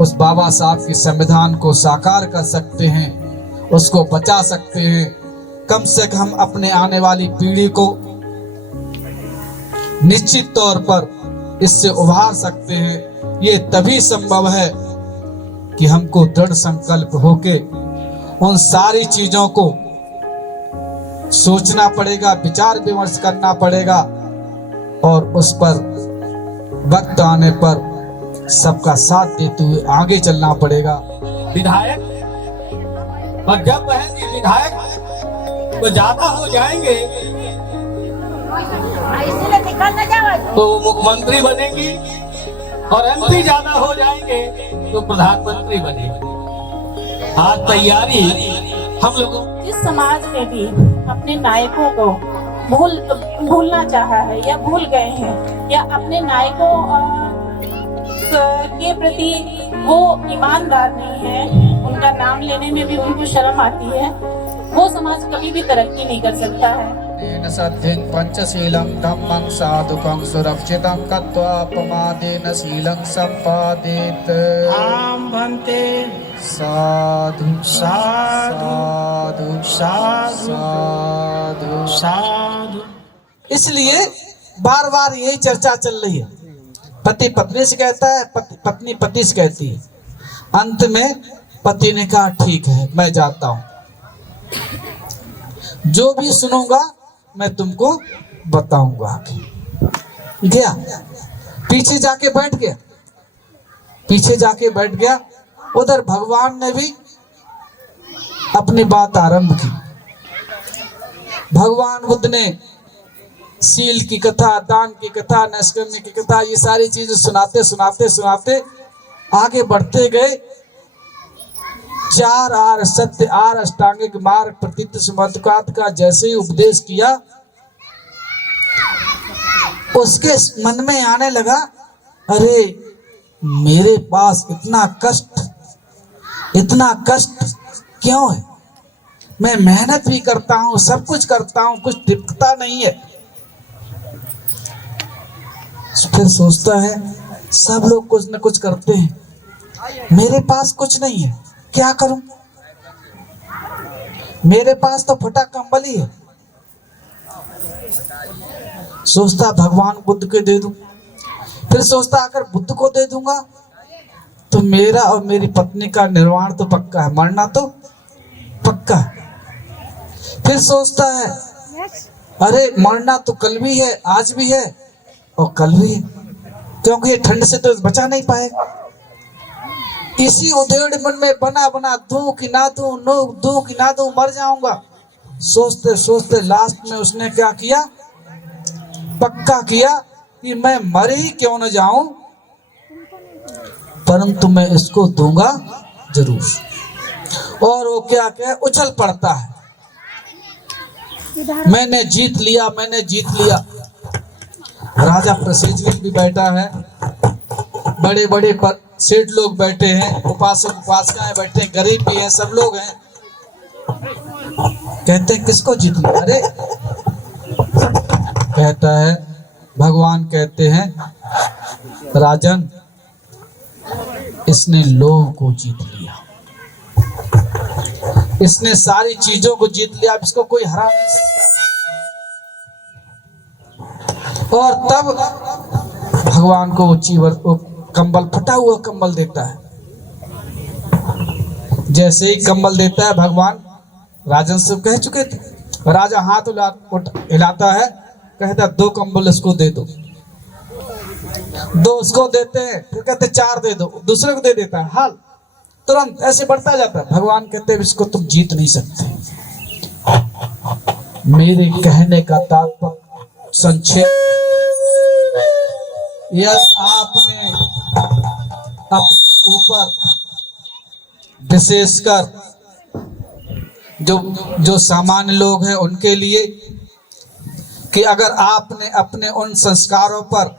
उस बाबा साहब के संविधान को साकार कर सकते हैं, उसको बचा सकते हैं। कम से कम अपने आने वाली पीढ़ी को निश्चित तौर पर इससे उभार सकते हैं। ये तभी संभव है कि हमको दृढ़ संकल्प होके उन सारी चीजों को सोचना पड़ेगा, विचार विमर्श करना पड़ेगा और उस पर वक्त आने पर सबका साथ देते हुए आगे चलना पड़ेगा। विधायक और जब बहन विधायक तो ज्यादा हो जाएंगे तो मुख्यमंत्री बनेगी और एमपी ज्यादा हो जाएंगे तो प्रधानमंत्री बनेगी। आज तैयारी हम लोगों जिस समाज में भी अपने नायकों को भूलना चाहा है या भूल गए हैं या अपने नायकों के प्रति वो ईमानदार नहीं है, उनका नाम लेने में भी उनको शर्म आती है, वो समाज कभी भी तरक्की नहीं कर सकता है। सत्यं पंचशीलं धम्मं साधुकं सुरक्षितं कृत्वा अपमादेन शीलं सम्पादेत। आम भन्ते साधु साधु साधु साधु साधु। इसलिए बार बार यही चर्चा चल रही है। पति पत्नी से कहता है, पत्नी पति से कहती है। अंत में पति ने कहा ठीक है मैं जाता हूं, जो भी सुनूंगा मैं तुमको बताऊंगा। गया पीछे जाके बैठ गया, पीछे जाके बैठ गया। उधर भगवान ने भी अपनी बात आरंभ की। भगवान बुद्ध ने शील की कथा, दान की कथा, नष्ट करने की कथा, ये सारी चीजें सुनाते सुनाते सुनाते आगे बढ़ते गए। 4 आर सत्य, 8 अष्टांगिक मार्ग, प्रतित्व समर्थकात का जैसे ही उपदेश किया, उसके मन में आने लगा, अरे मेरे पास इतना कष्ट क्यों है? मैं मेहनत भी करता हूं, सब कुछ करता हूं, कुछ दिखता नहीं है। फिर सोचता है सब लोग कुछ न कुछ करते हैं, मेरे पास कुछ नहीं है, क्या करूं? मेरे पास तो फटा कंबल ही है। सोचता भगवान बुद्ध को दे दूं। फिर सोचता अगर बुद्ध को दे दूंगा तो मेरा और मेरी पत्नी का निर्वाण तो पक्का है, मरना तो पक्का है। फिर सोचता है अरे मरना तो कल भी है, आज भी है और कल भी है, क्योंकि ये ठंड से तो बचा नहीं पाएगा। इसी उधेड़ मन में बना बना दूं कि ना दूं, दूं कि ना दूं, मर जाऊंगा। सोचते सोचते लास्ट में उसने क्या किया, पक्का किया कि मैं मर ही क्यों न जाऊं, परंतु मैं इसको दूंगा जरूर। और वो क्या क्या उछल पड़ता है, मैंने जीत लिया, मैंने जीत लिया। राजा प्रसेनजीत भी बैठा है, बड़े बड़े सेठ लोग बैठे हैं, उपासक उपासिकाएं बैठे हैं, गरीब भी हैं, सब लोग हैं। कहते हैं किसको जीत लिया? अरे कहता है भगवान कहते हैं राजन इसने लोभ को जीत लिया, इसने सारी चीजों को जीत लिया, अब इसको कोई हरा नहीं सकता। और तब भगवान को वो कंबल, फटा हुआ कंबल देता है। जैसे ही कंबल देता है भगवान, राजन से कह चुके थे, राजा हाथ हिलाता है, कहता 2 कंबल इसको दे दो, 2 उसको देते हैं, फिर कहते 4 दे दो, दूसरे को दे देता है, हाल तुरंत ऐसे बढ़ता जाता है। भगवान कहते हैं इसको तुम जीत नहीं सकते। मेरे कहने का तात्पर्य संक्षेप, यदि आपने अपने ऊपर विशेषकर जो सामान्य लोग हैं उनके लिए, कि अगर आपने अपने उन संस्कारों पर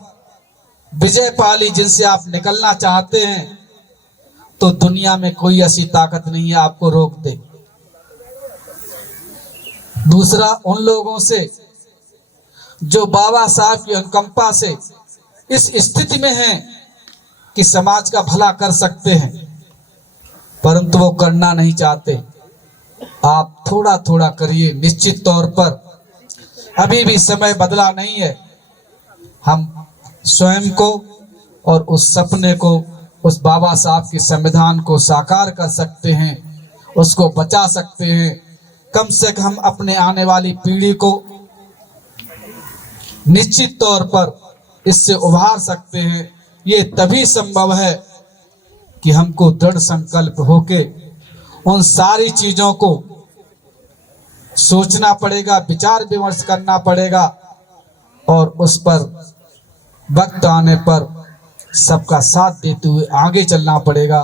विजय पा ली जिनसे आप निकलना चाहते हैं, तो दुनिया में कोई ऐसी ताकत नहीं है आपको रोक दे। दूसरा, उन लोगों से जो बाबा साहब की अनुकंपा से इस स्थिति में हैं कि समाज का भला कर सकते हैं, परंतु वो करना नहीं चाहते। आप थोड़ा थोड़ा करिए। निश्चित तौर पर अभी भी समय बदला नहीं है। हम स्वयं को और उस सपने को, उस बाबा साहब के संविधान को साकार कर सकते हैं, उसको बचा सकते हैं। कम से कम अपने आने वाली पीढ़ी को निश्चित तौर पर इससे उभार सकते हैं। ये तभी संभव है कि हमको दृढ़ संकल्प होके उन सारी चीजों को सोचना पड़ेगा, विचार विमर्श करना पड़ेगा और उस पर वक्त आने पर सबका साथ देते हुए आगे चलना पड़ेगा।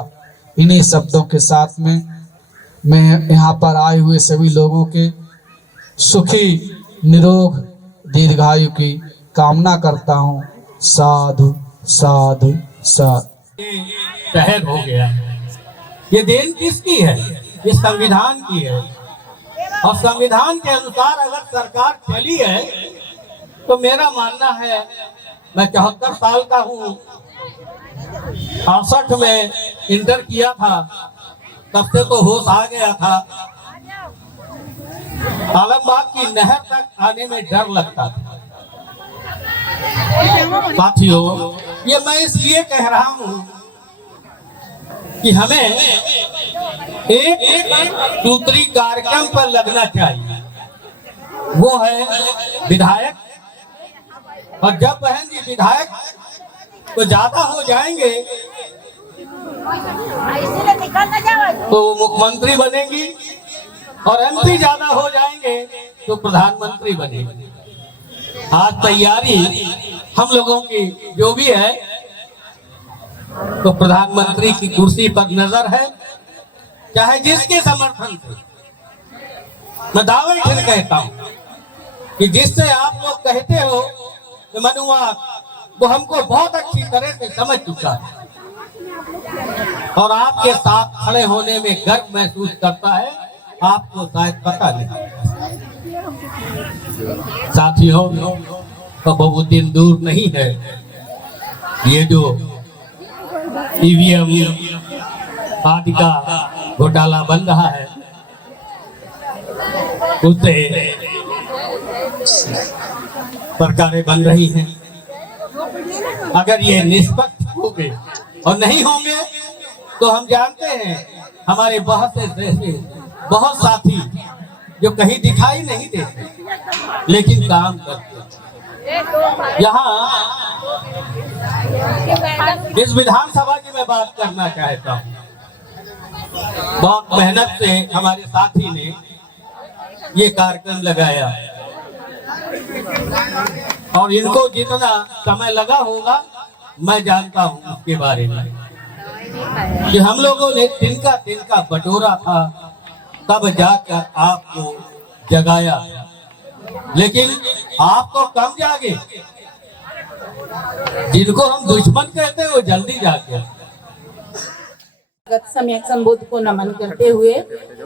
इन्हीं शब्दों के साथ में मैं यहाँ पर आए हुए सभी लोगों के सुखी निरोग दीर्घायु की कामना करता हूँ। साधु साधु साधु। शहर हो गया। ये देन किसकी है? ये संविधान की है। और संविधान के अनुसार अगर सरकार चली है तो मेरा मानना है, मैं 74 साल का हूँ, 68 में इंटर किया था, तब से तो होश आ गया था। आलमबाग की नहर तक आने में डर लगता था। साथियों, ये मैं इसलिए कह रहा हूँ कि हमें एक दूसरी कार्यक्रम पर लगना चाहिए, वो है विधायक। और जब बहन जी विधायक तो ज्यादा हो जाएंगे तो मुख्यमंत्री बनेंगी, और एमपी ज्यादा हो जाएंगे तो प्रधानमंत्री बनेंगे। आज तैयारी हम लोगों की जो भी है, तो प्रधानमंत्री की कुर्सी पर नजर है, चाहे जिसके समर्थन से। मैं दावे से कहता हूं कि जिससे आप लोग कहते हो कि मनुआ, वो हमको बहुत अच्छी तरह से समझ चुका है और आपके साथ खड़े होने में गर्व महसूस करता है। आपको शायद पता नहीं। साथियों, तो बहुत दिन दूर नहीं है ये जो ईवीएम आदि का घोटाला बन रहा है, उससे सरकारें बन रही हैं। अगर ये निष्पक्ष होंगे और नहीं होंगे तो हम जानते हैं हमारे बहुत साथी जो कहीं दिखाई नहीं देते लेकिन काम करते हैं। यहाँ इस विधानसभा की मैं बात करना चाहता हूँ। बहुत मेहनत से हमारे साथी ने ये कार्यक्रम लगाया और इनको जितना समय लगा होगा मैं जानता हूँ उसके बारे में, कि हम लोगों ने तिनका बटोरा था, तब जाकर आपको जगाया, लेकिन आप तो कम जागे। जिनको हम दुश्मन कहते हैं वो जल्दी जागे। सम्यक संबुद्ध को नमन करते हुए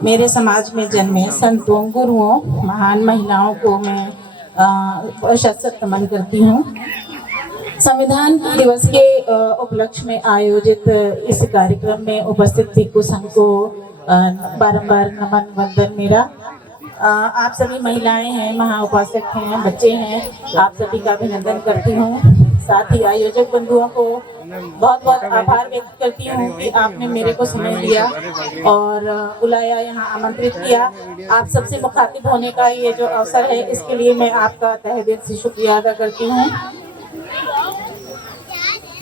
मेरे समाज में जन्मे संतों, गुरुओं, महान महिलाओं को मैं शत नमन करती हूँ। संविधान दिवस के उपलक्ष्य में आयोजित इस कार्यक्रम में उपस्थित भिक्षु संघ को बारंबार नमन वंदन मेरा। आप सभी महिलाएं हैं, महाउपासक हैं, बच्चे हैं, आप सभी का अभिनंदन करती हूँ। साथ ही आयोजक बंधुओं को बहुत बहुत आभार व्यक्त करती हूँ कि आपने मेरे को समय दिया और बुलाया, यहाँ आमंत्रित किया। आप सबसे मुखातिब होने का ये जो अवसर है, इसके लिए मैं आपका तहे दिल से शुक्रिया अदा करती हूँ।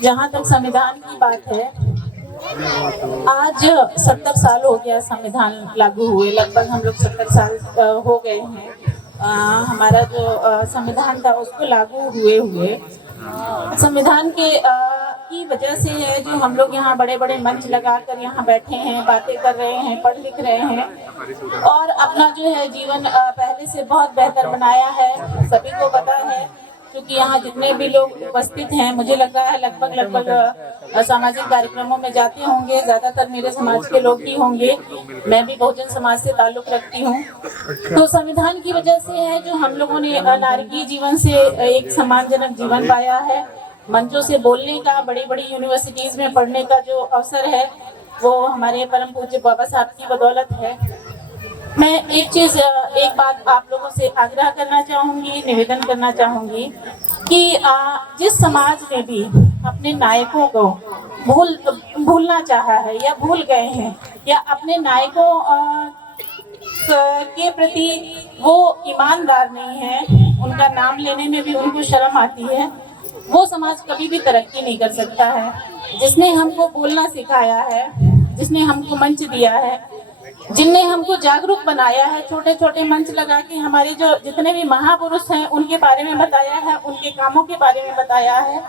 जहाँ तक संविधान की बात है, आज 70 साल हो गया संविधान लागू हुए, लगभग हम लोग 70 साल हो गए हैं। हमारा जो संविधान था उसको लागू हुए संविधान के की वजह से है जो हम लोग यहाँ बड़े बड़े मंच लगाकर यहाँ बैठे हैं, बातें कर रहे हैं, पढ़ लिख रहे हैं और अपना जो है जीवन पहले से बहुत बेहतर बनाया है। सभी को पता है, क्योंकि यहाँ जितने भी लोग उपस्थित हैं, मुझे लग रहा है लगभग सामाजिक कार्यक्रमों में जाते होंगे, ज्यादातर मेरे समाज के लोग ही होंगे। मैं भी बहुजन समाज से ताल्लुक रखती हूँ। तो संविधान की वजह से है जो हम लोगों ने नारकीय जीवन से एक सम्मानजनक जीवन पाया है मंचों से बोलने का, बड़ी बड़ी यूनिवर्सिटीज में पढ़ने का जो अवसर है वो हमारे परम पूज्य बाबा साहब की बदौलत है। मैं एक बात आप लोगों से आग्रह करना चाहूँगी, निवेदन करना चाहूँगी कि जिस समाज ने भी अपने नायकों को भूलना चाहा है या भूल गए हैं या अपने नायकों के प्रति वो ईमानदार नहीं है, उनका नाम लेने में भी उनको शर्म आती है, वो समाज कभी भी तरक्की नहीं कर सकता है। जिसने हमको बोलना सिखाया है, जिसने हमको मंच दिया है, जिनने हमको जागरूक बनाया है, छोटे छोटे मंच लगा के हमारे जो जितने भी महापुरुष हैं उनके बारे में बताया है, उनके कामों के बारे में बताया है।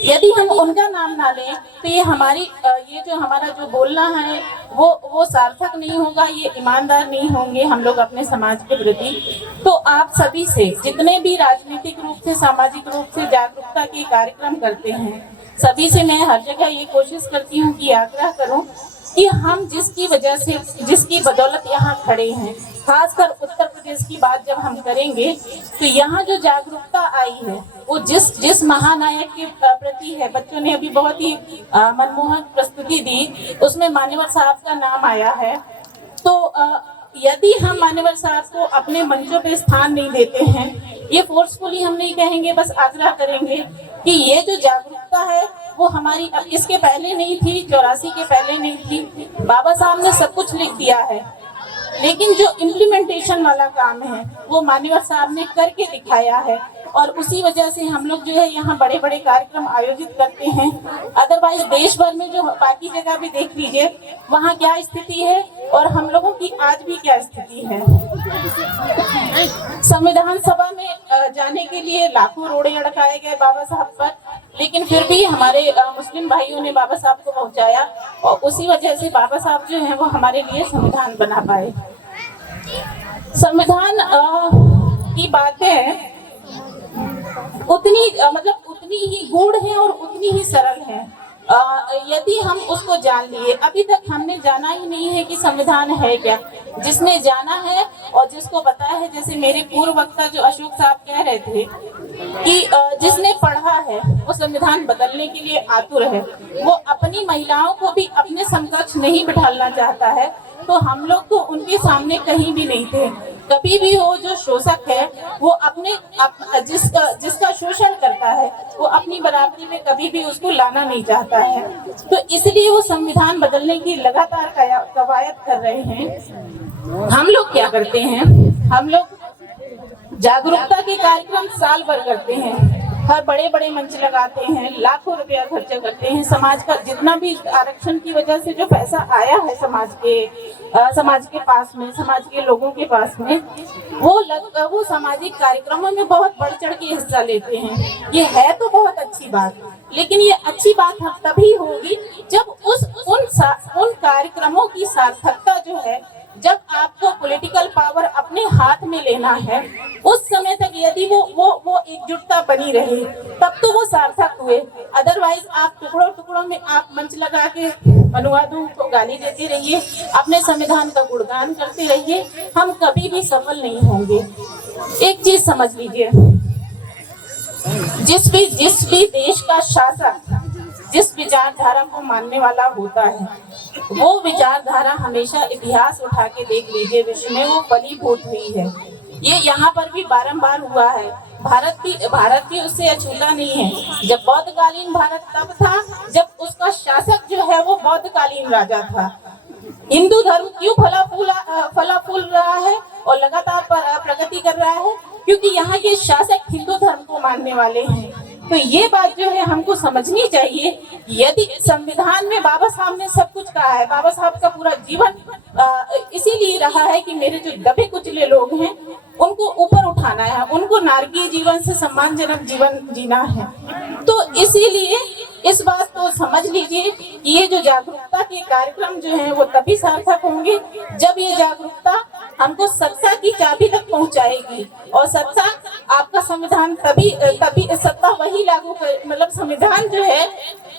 यदि हम उनका नाम ना लें तो ये हमारा जो बोलना है वो सार्थक नहीं होगा, ये ईमानदार नहीं होंगे हम लोग अपने समाज के प्रति। तो आप सभी से, जितने भी राजनीतिक रूप से, सामाजिक रूप से जागरूकता के कार्यक्रम करते हैं, सभी से मैं हर जगह ये कोशिश करती हूँ कि आग्रह करूँ कि हम जिसकी बदौलत यहाँ खड़े हैं, खासकर उत्तर प्रदेश की बात जब हम करेंगे तो यहाँ जो जागरूकता आई है वो जिस महानायक के प्रति है। बच्चों ने अभी बहुत ही मनमोहक प्रस्तुति दी, उसमें मान्यवर साहब का नाम आया है। तो यदि हम मान्यवर साहब को अपने मंचों पे स्थान नहीं देते हैं, ये फोर्सफुली हम नहीं कहेंगे, बस आग्रह करेंगे कि ये जो जागरूकता है वो हमारी इसके पहले नहीं थी, 84 के पहले नहीं थी। बाबा साहब ने सब कुछ लिख दिया है, लेकिन जो इम्प्लीमेंटेशन वाला काम है वो मान्यवर साहब ने करके दिखाया है, और उसी वजह से हम लोग जो है यहाँ बड़े बड़े कार्यक्रम आयोजित करते हैं। अदरवाइज देश भर में जो बाकी जगह भी देख लीजिए वहाँ क्या स्थिति है और हम लोगों की आज भी क्या स्थिति है। संविधान सभा में जाने के लिए लाखों रोड़े अड़काए गए बाबा साहब पर, लेकिन फिर भी हमारे मुस्लिम भाइयों ने बाबा साहब को पहुंचाया, और उसी वजह से बाबा साहब जो हैं वो हमारे लिए संविधान बना पाए। संविधान की बातें उतनी ही गूढ़ है और उतनी ही सरल है। यदि हम उसको जान लिए, अभी तक हमने जाना ही नहीं है कि संविधान है क्या। जिसने जाना है और जिसको पता है, जैसे मेरे पूर्व वक्ता जो अशोक साहब कह रहे थे कि जिसने पढ़ा है वो संविधान बदलने के लिए आतुर है, वो अपनी महिलाओं को भी अपने समकक्ष नहीं बिठाना चाहता है। तो हम लोग तो उनके सामने कहीं भी नहीं थे। कभी भी हो जो शोषक है वो जिसका शोषण करता है वो अपनी बराबरी में कभी भी उसको लाना नहीं चाहता है। तो इसलिए वो संविधान बदलने की लगातार कवायद कर रहे हैं। हम लोग क्या करते हैं, हम लोग जागरूकता के कार्यक्रम साल भर करते हैं, हर बड़े बड़े मंच लगाते हैं, लाखों रुपया खर्चा करते हैं। समाज का जितना भी आरक्षण की वजह से जो पैसा आया है समाज के पास में, समाज के लोगों के पास में, वो सामाजिक कार्यक्रमों में बहुत बढ़ चढ़ के हिस्सा लेते हैं। ये है तो बहुत अच्छी बात, लेकिन ये अच्छी बात तभी होगी जब उन कार्यक्रमों की सार्थकता जो है, जब आपको पॉलिटिकल पावर अपने हाथ में लेना है, उस समय तक यदि वो एकजुटता बनी रहे तब तो वो सार्थक हुए। अदरवाइज आप टुकड़ों में आप मंच लगा के अनुवादों को गाली देते रहिए, अपने संविधान का गुणगान करते रहिए, हम कभी भी सफल नहीं होंगे। एक चीज समझ लीजिए, जिस भी देश का शासक जिस विचारधारा को मानने वाला होता है, वो विचारधारा हमेशा इतिहास उठा के देख लीजिए, विश्व में वो फलीभूत हुई है। ये यहाँ पर भी बारंबार हुआ है। भारत भी उससे अछूता नहीं है। जब बौद्धकालीन भारत तब था जब उसका शासक जो है वो बौद्धकालीन राजा था। हिंदू धर्म क्यों फला फूल रहा है और लगातार प्रगति कर रहा है, क्योंकि यहाँ के शासक हिंदू धर्म को मानने वाले हैं। तो ये बात जो है हमको समझनी चाहिए। यदि संविधान में बाबा साहब ने सब कुछ कहा है, बाबा साहब का पूरा जीवन इसीलिए रहा है कि मेरे जो दबे कुचले लोग हैं उनको ऊपर उठाना है, उनको नारकीय जीवन से सम्मानजनक जीवन जीना है। तो इसीलिए इस बात को समझ लीजिए कि ये जो जागरूकता के कार्यक्रम जो हैं वो तभी सार्थक होंगे जब ये जागरूकता हमको सत्ता की चाबी तक पहुंचाएगी। और सत्ता आपका संविधान तभी सत्ता वही लागू कर, मतलब संविधान जो है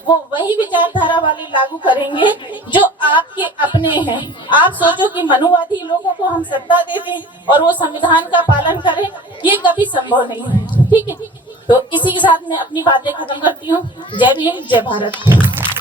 वो वही विचारधारा वाले लागू करेंगे जो आपके अपने हैं। आप सोचो कि मनुवादी लोगों को हम सत्ता दे दें और वो संविधान का पालन करें, ये कभी संभव नहीं है। ठीक है। तो इसी के साथ मैं अपनी बातें खत्म करती हूँ। जय भीम, जय भारत।